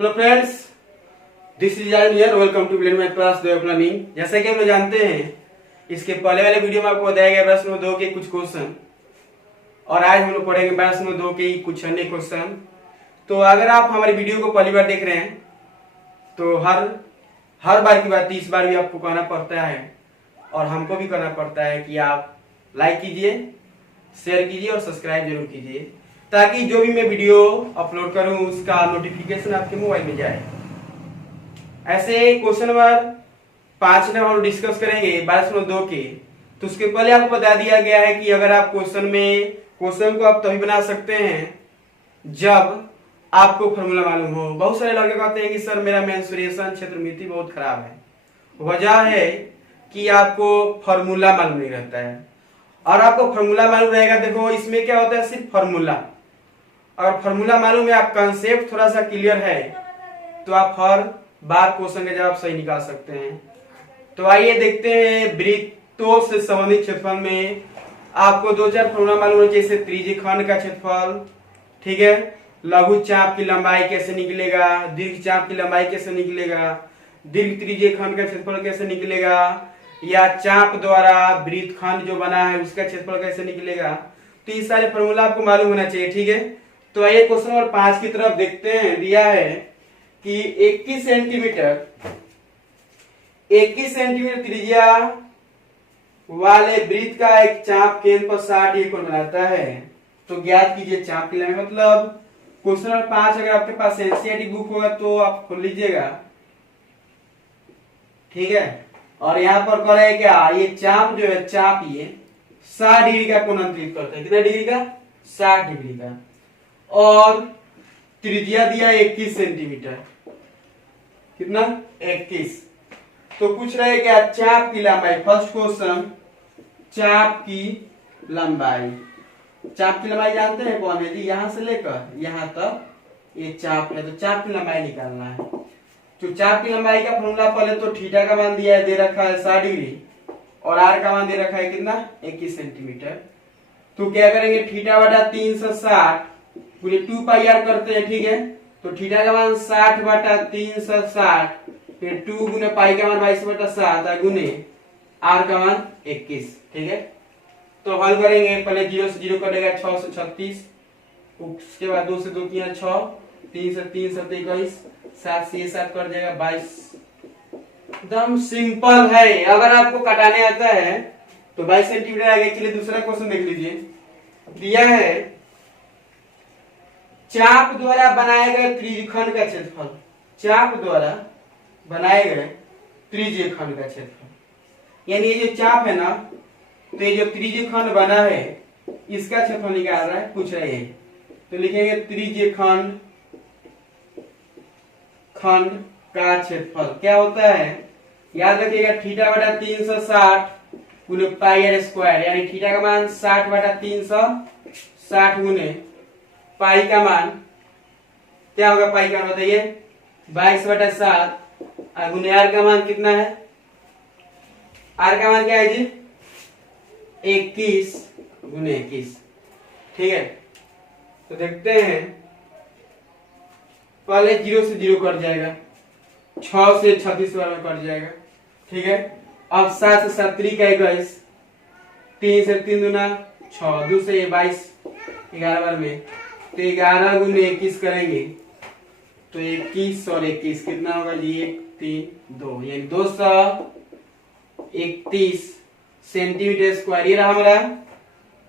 Hello friends, this is R here. Welcome to blend my class way of learning. जैसा कि हम लोग जानते हैं, इसके पहले वाले वीडियो में आपको बताया गया प्रश्न नंबर 2 के कुछ क्वेश्चन, और आज हम लोग पढ़ेंगे प्रश्न नंबर 2 के कुछ अन्य क्वेश्चन। तो अगर आप हमारी वीडियो को पहली बार देख रहे हैं तो हर बार की बात इस बार भी आपको कहना पड़ता है और हमको भी करना पड़ता है कि आप लाइक कीजिए, शेयर कीजिए और सब्सक्राइब जरूर कीजिए, ताकि जो भी मैं वीडियो अपलोड करूं उसका नोटिफिकेशन आपके मोबाइल में जाए। ऐसे क्वेश्चन नंबर 5 में हम डिस्कस करेंगे 12.2 के। तो उसके पहले आपको बता दिया गया है कि अगर आप क्वेश्चन को आप तभी बना सकते हैं जब आपको फॉर्मूला मालूम हो। बहुत सारे लड़के कहते हैं कि सर मेरा मेंसुरेशन क्षेत्रमिति बहुत खराब है। वजह है कि आपको फॉर्मूला मालूम नहीं रहता है। और आपको फॉर्मूला मालूम रहेगा, देखो इसमें क्या होता है, सिर्फ फॉर्मूला। अगर फॉर्मूला मालूम है, आप कंसेप्ट थोड़ा सा क्लियर है, तो आप हर बार क्वेश्चन का जवाब सही निकाल सकते हैं। तो आइए देखते हैं, वृत्तों से संबंधित क्षेत्रफल में आपको 2-4 फॉर्मूला मालूम है, जैसे त्रिज्यखंड का क्षेत्रफल, ठीक है, लघु चाप की लंबाई कैसे निकलेगा, दीर्घ चाप की लंबाई कैसे निकलेगा, दीर्घ त्रिज्यखंड का क्षेत्रफल कैसे निकलेगा, या चाप द्वारा वृत्तखंड जो बना है उसका क्षेत्रफल कैसे निकलेगा। तो ये सारे फॉर्मूला आपको मालूम होना चाहिए, ठीक है। तो आइए क्वेश्चन नंबर 5 की तरफ देखते हैं। दिया है कि 21 सेंटीमीटर त्रिज्या वाले वृत्त का एक चाप केंद्र पर 60 डिग्री कोण बनाता है। तो ज्ञात कीजिए चाप की लंबाई। मतलब क्वेश्चन नंबर 5 अगर आपके पास एनसीईआरटी बुक होगा तो आप खोल लीजिएगा, ठीक है। और यहाँ पर कह रहे हैं क्या, ये चाप जो है, चाप ये 60 डिग्री का कोण अंतरित करता है। कितना डिग्री का? 60 डिग्री का। और त्रिज्या दिया 21 सेंटीमीटर। कितना? 21। तो पूछ रहे हैं क्या, चाप की लंबाई। फर्स्ट क्वेश्चन, चाप की लंबाई। चाप की लंबाई जानते हैं कौन है जी? यहां से लेकर यहां तक ये चाप है, तो चाप की लंबाई निकालना है। तो चाप की लंबाई का फॉर्मूला पहले तो थीटा का मान दिया है, दे रखा है 60 डिग्री, और आर का मान दे रखा है कितना? 21 सेंटीमीटर। तो क्या करेंगे, थीटा बटा 360 पूरे 2 पाई आर करते हैं, ठीक है। तो थीटा का मान 60 बटा 360, फिर 2 गुने पाई का मान 22 बटा 7 गुने आर का मान 21, ठीक है। तो हल करेंगे, पहले 0 से 0 कटेगा, 6 से 36, उसके बाद 2 से 2 किया 6, 3 से 3 7 21, 7 से 7 कट जाएगा 22। एकदम सिंपल है। अगर आपको कटाने आता है तो 22 सेंटीमीटर आगे। चलिए दूसरा क्वेश्चन देख लीजिए। दिया है चाप द्वारा बनाए गए त्रिज्यखंड का क्षेत्रफल। चाप द्वारा बनाए गए त्रिज्यखंड का क्षेत्रफल, यानी ये जो चाप है ना, तो ये जो त्रिज्यखंड बना है इसका क्षेत्रफल निकाल रहा है, पूछ रहे हैं। तो लिखेंगे त्रिज्यखंड का क्षेत्रफल क्या होता है, याद रखिएगा, थीटा बटा 360 गुने पाई आर स्क्वायर, यानी थीटा का मान 60 बटा 360 गुने पाई का मान क्या होगा, पाई का मान बताइए, 22 बटा 7, और गुने आर का मान कितना है, आर का मान क्या है जी, 21 गुने 21, ठीक है। तो देखते हैं, पहले 0 से 0 कट जाएगा, 6 से 36 बार में कट जाएगा, ठीक है। अब 7 से 7 3 का 21, 3 से 3 दूना 6, 2 से 22 11 बार में, तो 11 गुने 21 करेंगे तो 21 और 21 कितना होगा जी, 1 3 2, यानी 231 सेंटीमीटर स्क्वायर। ये रहा हमारा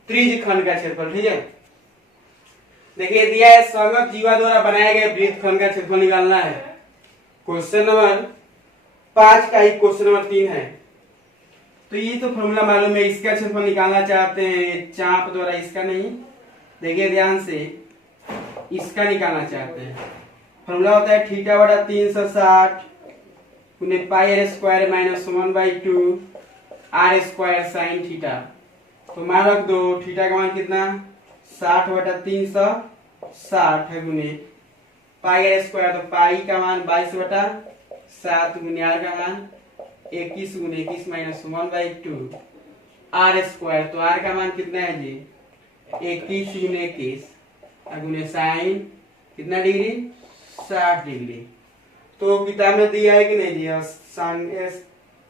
त्रिज्यखंड का क्षेत्रफल, ठीक है। देखिए दिया है संगत जीवा द्वारा बनाए गए वृत्तखंड का क्षेत्रफल निकालना है। क्वेश्चन नंबर 5 का ही क्वेश्चन नंबर 3 है। तो ये तो फॉर्मूला मालूम है, इसका क्षेत्रफल निकालना चाहते हैं चाप द्वारा, इसका नहीं, देखिए ध्यान से, इसका निकालना चाहते हैं। फॉर्मूला होता है थीटा बटा 360 गुने pi R square minus 1/2 R square sine theta. तो मान रख दो, थीटा का मान कितना, 60 बटा 360 है गुने पाई आर स्क्वायर, तो पाई का मान 22 बटा 7 गुने आर का मान 21 गुने 21 माइनस 1/2 आर स्क्वायर। तो आर का मान कितना है जी, 21 गुने 21 गुने साइन कितना डिग्री, 60 डिग्री। तो किताब में दिया है कि नहीं दिया?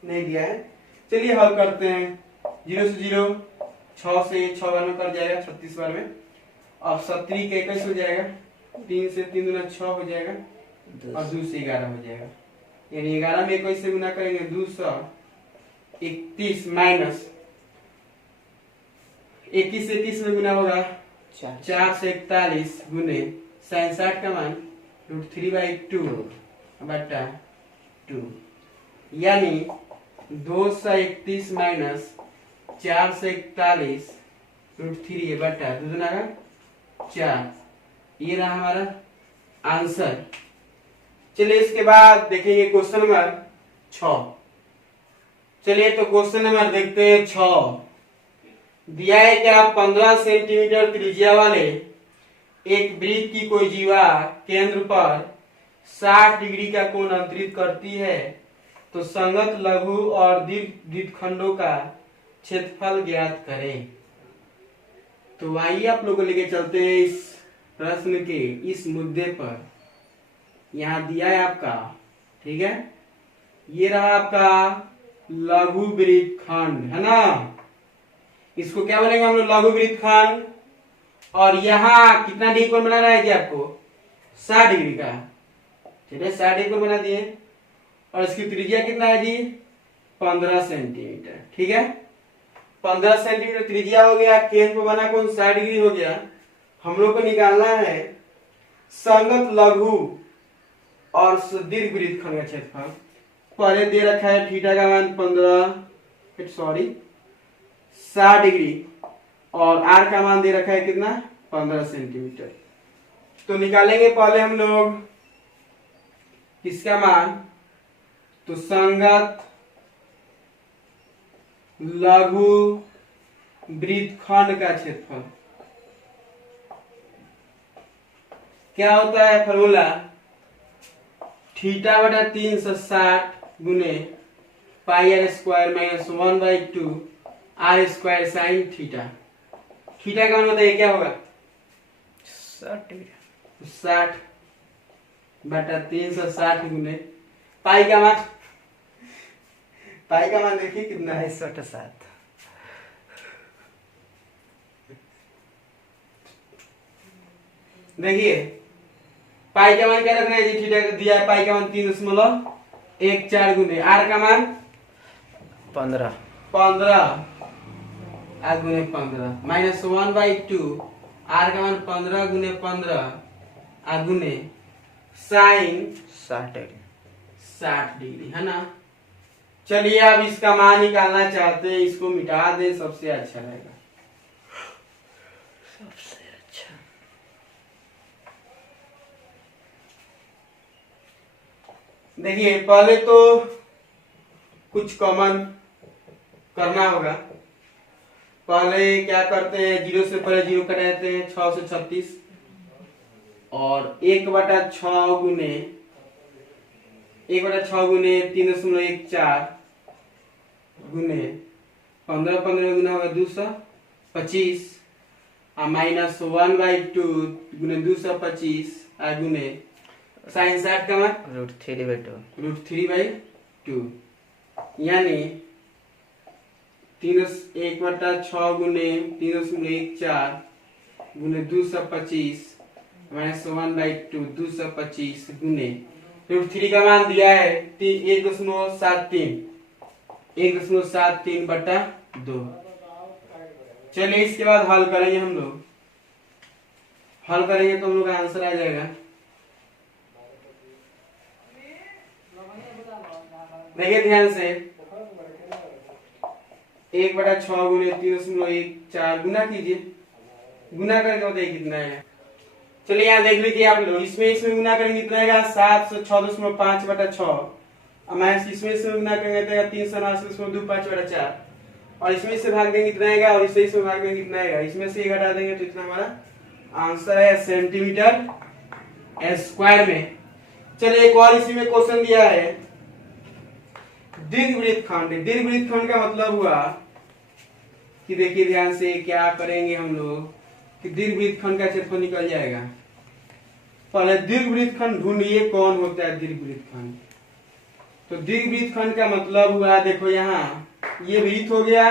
नहीं दिया है। चलिए हल करते हैं। 0 से 0, 6 से 6 बार में कट जाएगा, 36 बार में। और 70 के 21 हो जाएगा, 3 से 3 दूना 6 हो जाएगा, और 2 से 11 हो जाएगा। यानी 11 में 21 से गुना करेंगे 231 माइनस 21 से 21 में गुना होगा 4 से 41 गुने 67 का मान √3/2 बटा 2, यानी 231 माइनस 4 से 41 √3 बटा 2 दूना का 4। ये रहा हमारा आंसर। चलिए इसके बाद देखेंगे क्वेश्चन नंबर 6। चलिए तो क्वेश्चन नंबर देखते हैं 6। दिया है कि आप 15 सेंटीमीटर त्रिज्या वाले एक वृत्त की कोई जीवा केंद्र पर 60 डिग्री का कोण अंतरित करती है, तो संगत लघु और दीर्घ वृत्तखंडों का क्षेत्रफल ज्ञात करें। तो आइए आप लोगों को लेके चलते हैं इस प्रश्न के इस मुद्दे पर। यहां दिया है आपका, ठीक है, ये रहा आपका लघु वृत्तखंड, है ना। इसको क्या बोलेंगे हम लोग? लघु वृत्तखंड। और यहाँ कितना डिग्री कोण बनाना है जी आपको? 60 डिग्री का। चलिए 60 डिग्री कोण बना दिए। और इसकी त्रिज्या कितना है जी? 15 सेंटीमीटर, ठीक है। 15 सेंटीमीटर त्रिज्या हो गया, केंद्र पर बना कोण 60 डिग्री हो गया। हम लोग को निकालना है संगत लघु और दीर्घ वृत्तखंड का क्षेत्रफल। पहले दे रखा है थीटा का मान 60 डिग्री, और आर का मान दे रखा है कितना? 15 सेंटीमीटर। तो निकालेंगे पहले हम लोग किसका मान? तो संगत लघु वृत्तखंड का क्षेत्रफल क्या होता है? फॉर्मूला थीटा बटा 360 गुने pi R square minus 1/2 R square sine theta. Theta का मान बताइए क्या होगा? 60 बटा 360 गुने पाई का मान, पाई का मान देखिए कितना है? 7। देखिए पाई का मान क्या रखना है जी? थीटा दिया है पाई का मान 3.14 गुने आर का मान 15 आर गुने 15 माइनस 1/2 आर का मान 15 गुने 15 आर गुने साइन 60 डिग्री, है ना। चलिए अब इसका मान निकालना चाहते हैं, इसको मिटा दें, सबसे अच्छा रहेगा। सबसे अच्छा देखिए पहले तो कुछ कॉमन करना होगा। पहले क्या करते हैं? 0 से पहले 0 कटा देते हैं, 6 से 36, और 1/6 गुने 3.14 गुने 15 गुना होगा 225, और माइनस 1/2 गुने 225 गुने साइन 60 का मान √3/2, यानी 1/6 गुने 3.14 गुने 225 माइनस 1/2 225 गुने √3 का मान दिया है 1.73/2। चलिए इसके बाद हल करेंगे हम लोग। हल करेंगे तो हम लोग का आंसर आ जाएगा। देखिए ध्यान से, 1/6 गुने 3.14 गुना कीजिए, गुना करके बताइए कितना है। चलिए यहाँ देख लीजिए आप लोग, इसमें गुना करेंगे कितना आएगा? 7 से 6.5/6, माइनस इसमें गुना करेंगे तो 389 और इसमें से भाग देंगे कितना आएगा, और इसमें भाग देंगे कितना आएगा। इसमें से घटा देंगे तो इतना हमारा आंसर है सेंटीमीटर स्क्वायर में। चलिए एक और इसी में क्वेश्चन दिया है दीर्घ वृत्तखंड का मतलब हुआ कि देखिए ध्यान से क्या करेंगे हम लोग कि दीर्घ वृत्तखंड का क्षेत्रफल निकल जाएगा। पहले दीर्घवृत्त खंड ढूंढिए कौन होता है दीर्घवृत्त खंड। तो दीर्घवृत्त खंड का मतलब हुआ, देखो यहाँ ये वृत्त हो गया,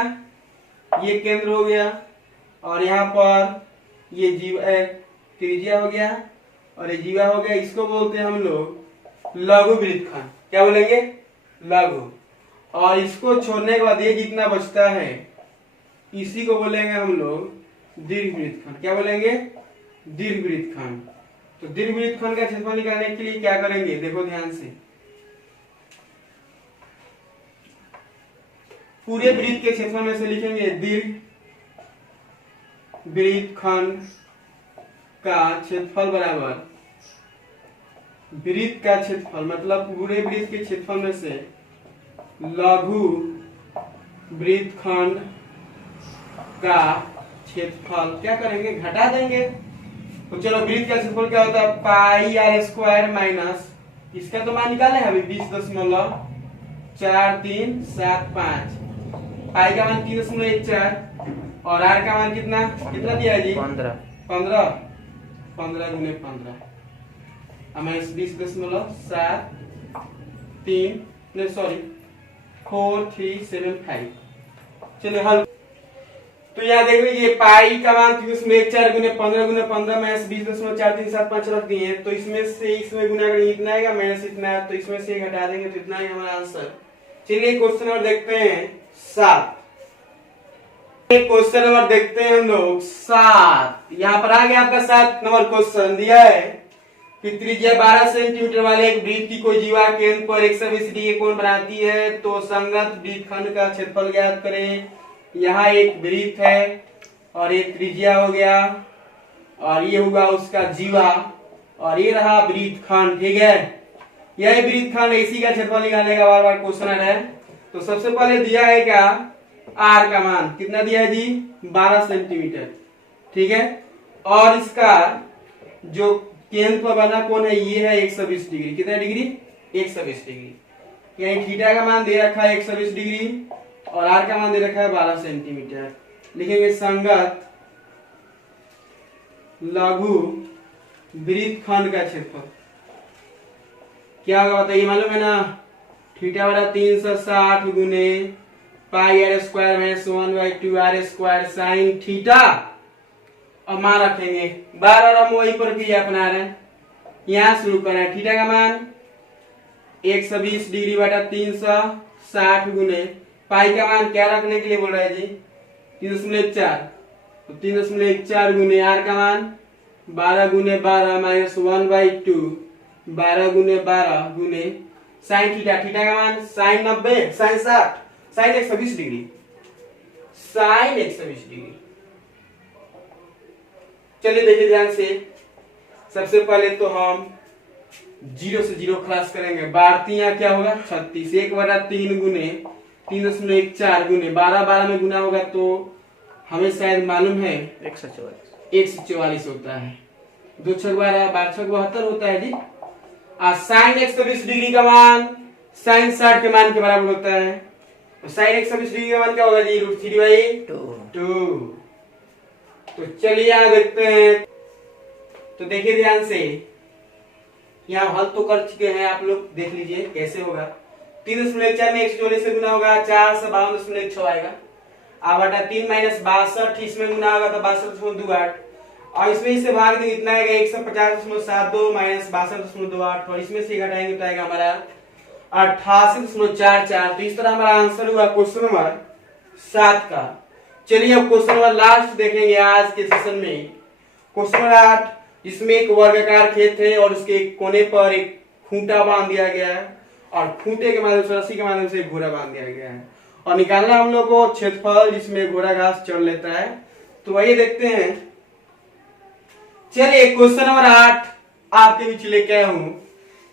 ये केंद्र हो गया, और यहाँ पर ये त्रिज्या हो गया और ये जीवा हो गया। इसको बोलते हैं हम लोग लघु वृत्त खंड। क्या बोलेंगे? लघु। और इसको छोड़ने के बाद ये जितना बचता है इसी को बोलेंगे हम लोग दीर्घवृत्त खंड। क्या बोलेंगे? दीर्घवृत्त खंड। तो दीर्घवृत्त खंड का क्षेत्रफल निकालने के लिए क्या करेंगे, देखो ध्यान से। पूरे वृत्त के क्षेत्रफल में से लिखेंगे दीर्घ वृत्त खंड का क्षेत्रफल बराबर वृत्त का क्षेत्रफल, मतलब पूरे वृत्त के क्षेत्रफल में से लघु वृत्त खंड का क्षेत्रफल क्या करेंगे, घटा देंगे। तो चलो वृत्त का क्षेत्रफल क्या होता है, पाई आर स्क्वायर माइनस इसका तो मान निकाले हैं अभी 20.4375। पाई का मान 3.14 और आर का मान कितना कितना दिया है जी? 15 15 गुने 15 4375। चलिए हल। तो यहाँ देख लीजिए पाई का मान 3.14 गुने 15 गुने 15 माइनस 20.4375 रख दिए। तो इसमें से इसमें गुना करेंगे इतना आएगा माइनस इतना है, तो इसमें से घटा देंगे तो इतना ही हमारा आंसर। चलिए क्वेश्चन नंबर देखते हैं 7। क्वेश्चन नंबर देखते हैं हम लोग 7। यहाँ पर आ गया आपका 7 नंबर क्वेश्चन। दिया है कि त्रिज्या 12 सेंटीमीटर वाले एक वृत्त की कोई जीवा केंद्र पर 120 डिग्री कोण बनाती है, तो संगत वृत्तखंड का क्षेत्रफल ज्ञात करें। यहाँ एक वृत्त है और एक त्रिज्या हो गया और ये होगा उसका जीवा और ये रहा वृत्तखंड। ठीक है, यह वृत्तखंड इसी का क्षेत्रफल निकालने का बार बार क्वेश्चन आ रहा है। तो सबसे पहले दिया है क्या, आर का मान कितना दिया है जी? 12 सेंटीमीटर। ठीक है, और इसका जो केंद्र पर बना कोण है ये है 120 डिग्री। कितना डिग्री? 120 डिग्री। यानी थीटा का मान दे रखा है 120 डिग्री और आर का मान दे रखा है 12 सेंटीमीटर। लिखेंगे संगत लघु वृत्तखंड का क्षेत्रफल क्या होगा बताइए, मालूम है ना? थीटा बड़ा 360 गुने pi R square minus 1/2 R square sine theta. और मान रखेंगे 12 और हम वही प्रक्रिया अपना रहे हैं। यहां शुरू कर रहे हैं। थीटा का मान 120 डिग्री बटा 360 गुने पाई का मान क्या रखने के लिए बोल रहा है जी? 3.4। तो 3.4 गुने आर का मान 12 गुने 12 माइनस 1/2 12 गुने 12 गुने साइन थीटा। थीटा का मान sine 90 sine 60 sine 120 degree sine 120 degree. चलिए देखिए ध्यान से। सबसे पहले तो हम 0 से 0 खलास करेंगे। बारतियां क्या होगा 36 1/3 गुने 3.14 गुने 12 में गुना होगा तो हमें शायद मालूम है 144 होता है। 2 6 12 12 6 72 होता है जी। साइन 120 डिग्री का मान साइन 60 के मान के बराबर होता है। तो साइन 120 डिग्री का मान क्या होगा जी? √3/2। तो चलिए यहाँ देखते हैं। तो देखिए ध्यान से, यहाँ हल तो कर चुके हैं आप लोग, देख लीजिए कैसे होगा। 3.4 में 144 से गुना होगा 4 से 52.6 आएगा। अब बटा 3 माइनस 62 इसमें गुना होगा तो 62.28 और इसमें इससे भाग देंगे इतना आएगा 150.72 माइनस 62.28 और इसमें से घटाएंगे तो आएगा हमारा 88.44। तो इस तरह हमारा आंसर हुआ क्वेश्चन नंबर 7 का। चलिए अब क्वेश्चन नंबर लास्ट देखेंगे आज के सेशन में। क्वेश्चन नंबर 8, इसमें एक वर्गाकार खेत है और उसके कोने पर एक खूंटा बांध दिया गया है और खूंटे के माध्यम से रस्सी के माध्यम से घोड़ा बांध दिया गया है और निकालना हम लोग को क्षेत्रफल जिसमें घोड़ा घास चढ़ लेता है। तो आइए देखते हैं। चलिए क्वेश्चन नंबर 8 आपके बीच लेके आया हूं।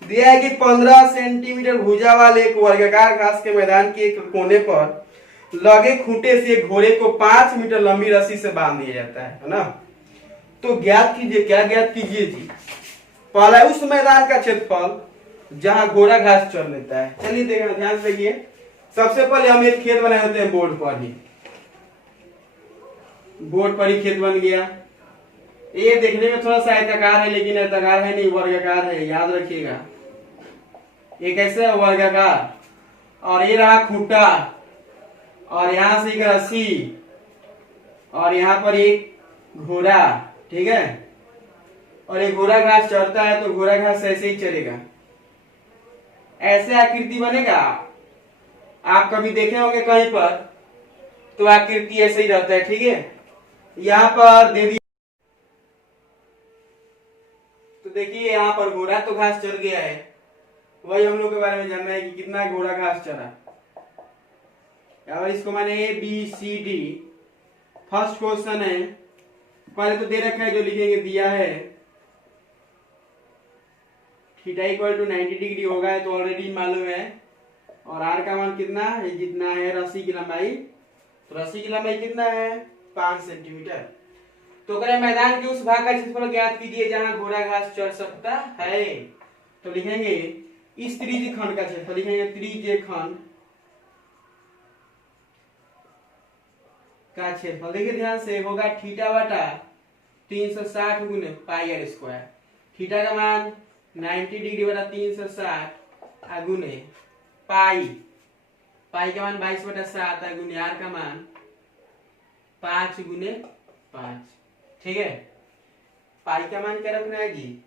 दिया है कि 15 सेंटीमीटर भुजा वाले एक वर्गाकार घास के मैदान के एक कोने पर लगे खूंटे से घोड़े को 5 मीटर लंबी रस्सी से बांध दिया जाता है ना। तो ज्ञात कीजिए, क्या ज्ञात कीजिए जी? पहला उस मैदान का क्षेत्रफल जहां घोड़ा घास चर लेता है। चलिए देखना ध्यान से देखिए। सबसे पहले हम एक खेत बनाए होते हैं बोर्ड पर ही खेत बन गया। ये देखने में थोड़ा सा आयताकार है, लेकिन आयताकार है नहीं, वर्गाकार है, याद रखिएगा। ये कैसे है? वर्गाकार। और ये रहा खूंटा, और यहां से एक रस्सी, और यहाँ पर एक घोड़ा, ठीक है। और ये घोड़ा घास चढ़ता है तो घोड़ा घास ऐसे ही चलेगा, ऐसे आकृति बनेगा। आप कभी देखे होंगे कहीं पर, तो आकृति ऐसे ही रहता है, ठीक है। यहाँ पर दे दिया, तो देखिए यहाँ पर घोड़ा तो घास चढ़ गया है, वही हम लोग के बारे में जानना है कि कितना घोड़ा घास चढ़ा। और इसको माने A B C D. First question है, पहले तो दे रखा है, जो लिखेंगे दिया है थीटा इक्वल टू 90 डिग्री होगा, है तो ऑलरेडी मालूम है। और आर का मान कितना है? जितना है रस्सी की लंबाई, तो रस्सी की लंबाई कितना है? 5 सेंटीमीटर। तो करें मैदान के उस भाग का क्षेत्रफल ज्ञात कीजिए जहां घोड़ा घास चढ़ सकता है। तो लिखेंगे इस त्रिज्य खंड का क्षेत्रफल, लिखेंगे त्रिज्य खंड का क्षेत्रफल। देखिए ध्यान से, होगा थीटा बटा 360 गुने पाई आर स्क्वायर। थीटा का मान 90 डिग्री बटा 360 गुने पाई, पाई का मान 22 बटा 7 गुने आर का मान 5 गुने 5, ठीक है। पाई का मान क्या रखना है जी?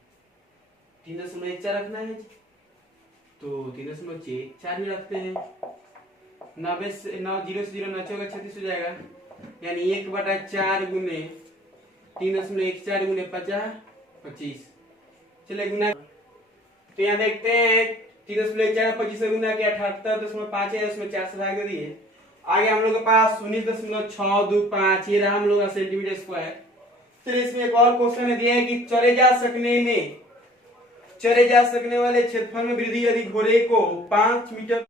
3.14 रखना है, तो 3.14 में रखते हैं। 90 से 9 0 से 0 9 चौका 36 हो जाएगा, यानी 1/4 गुने 3.14 गुने 50 25। चले गुना, तो यहाँ देखते हैं 3.14 25 गुना के 78.5 है, उसमें 4 से भाग दिए। आगे हम लोग के पास 19.625, ये रहा हम लोग का सेंटीमीटर स्क्वायर। फिर इसमें एक और क्वेश्चन दिया है कि चले जा सकने वाले क्षेत्रफल में वृद्धि यदि घोड़े को 5 मीटर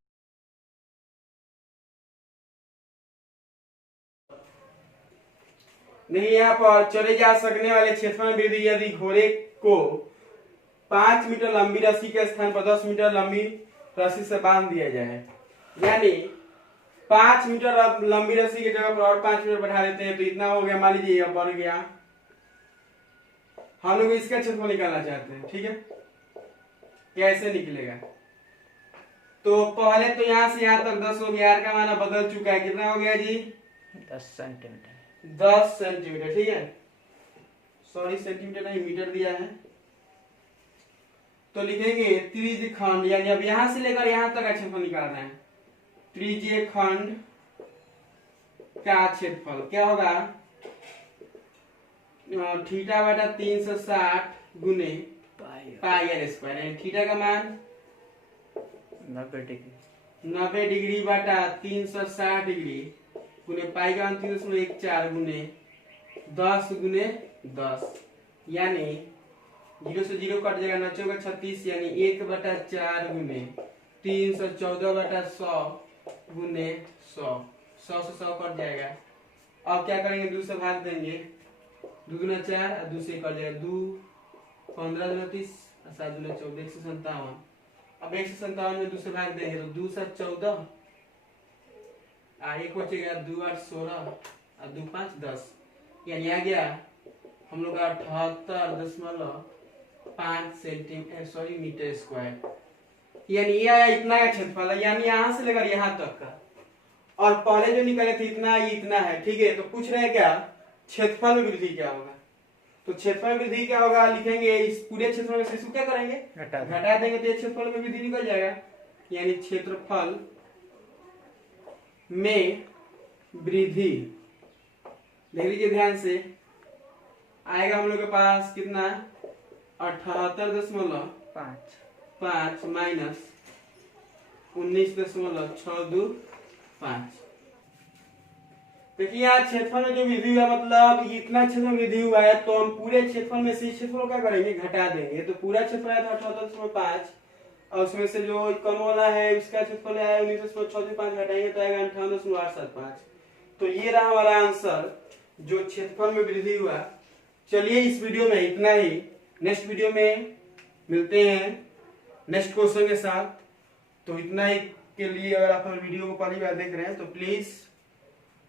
नहीं, यहाँ पर चले जा सकने वाले क्षेत्रफल में वृद्धि यदि घोड़े को 5 मीटर लंबी रस्सी के स्थान पर 10 मीटर लंबी रस्सी से बांध दिया जाए, यानी 5 मीटर लंबी रस्सी की जगह पर और 5 मीटर बढ़ा देते हैं, तो इतना हो गया, मान लीजिए अब बढ़ गया। हम लोग इसका क्षेत्रफल निकालना चाहते हैं, ठीक है। कैसे निकलेगा? तो पहले तो यहाँ से यहाँ तक 10 हो गया, आर का मान बदल चुका है, कितना हो गया जी? 10 सेंटीमीटर। 10 सेंटीमीटर, ठीक है। सॉरी सेंटीमीटर नहीं, मीटर दिया है। तो लिखेंगे त्रिज्य खंड, यानी अब यहां से लेकर यहां तक का क्षेत्रफल निकालना है। त्रिज्य खंड का क्षेत्रफल क्या होगा? थीटा बटा 360 गुने पाई आर स्क्वायर, यानी थीटा का मान 90 डिग्री बटा 360 डिग्री गुने पाई का मान 3.14 गुने 10 गुने 10, यानी 0 से 0 कट जाएगा, 9 चौका 36, यानी 1/4 गुने 314 बटा 100 गुने 100, 100 से 100 कट जाएगा। अब क्या करेंगे? 2 से भाग देंगे, 2 दूना 4 और 2 से कट जाएगा, 2 15 दूना 30 और 7 दूना 14, 157। अब 157 में 2 से भाग देंगे, तो 2 7 14, 1 बचेगा, 2 8 16 और 2 5 10, यानी आ गया हम लोग का 78.5 सेंटीमीटर मीटर स्क्वायर, यानी ये आया इतना का क्षेत्रफल है, यानी यहाँ से लेकर यहाँ तक का। और पहले जो निकले थे इतना, ये इतना है, ठीक है। तो पूछ रहे हैं क्या? क्षेत्रफल में वृद्धि क्या होगा? तो क्षेत्रफल में वृद्धि क्या होगा? लिखेंगे इस पूरे क्षेत्रफल में से इसको क्या करेंगे? घटा देंगे, तो क्षेत्रफल में वृद्धि निकल जाएगा, यानी क्षेत्रफल में वृद्धि। देख लीजिए ध्यान से, आएगा हम लोग के पास कितना? 78.5 माइनस 19.625। देखिए यहाँ क्षेत्रफल में जो वृद्धि हुआ, मतलब इतना क्षेत्र में वृद्धि हुआ है, तो हम पूरे क्षेत्रफल में से क्षेत्रफल क्या करेंगे? घटा देंगे। तो पूरा क्षेत्रफल है तो 78.5, और उसमें से जो कम वाला है उसका क्षेत्रफल है 19.625, घटाएंगे तो आएगा 58.875। तो ये रहा हमारा आंसर, जो क्षेत्रफल में वृद्धि हुआ। चलिए इस वीडियो में इतना ही, नेक्स्ट वीडियो में मिलते हैं नेक्स्ट क्वेश्चन के साथ। तो इतना ही के लिए, अगर आप हमारे वीडियो को पहली बार देख रहे हैं तो प्लीज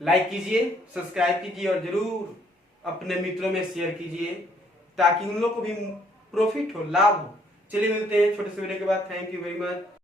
लाइक कीजिए, सब्सक्राइब कीजिए और जरूर अपने मित्रों में शेयर कीजिए। ताकि उन लोग को भी प्रॉफिट हो, लाभ हो। चलिए मिलते हैं छोटे से वीडियो के बाद। Thank you very much.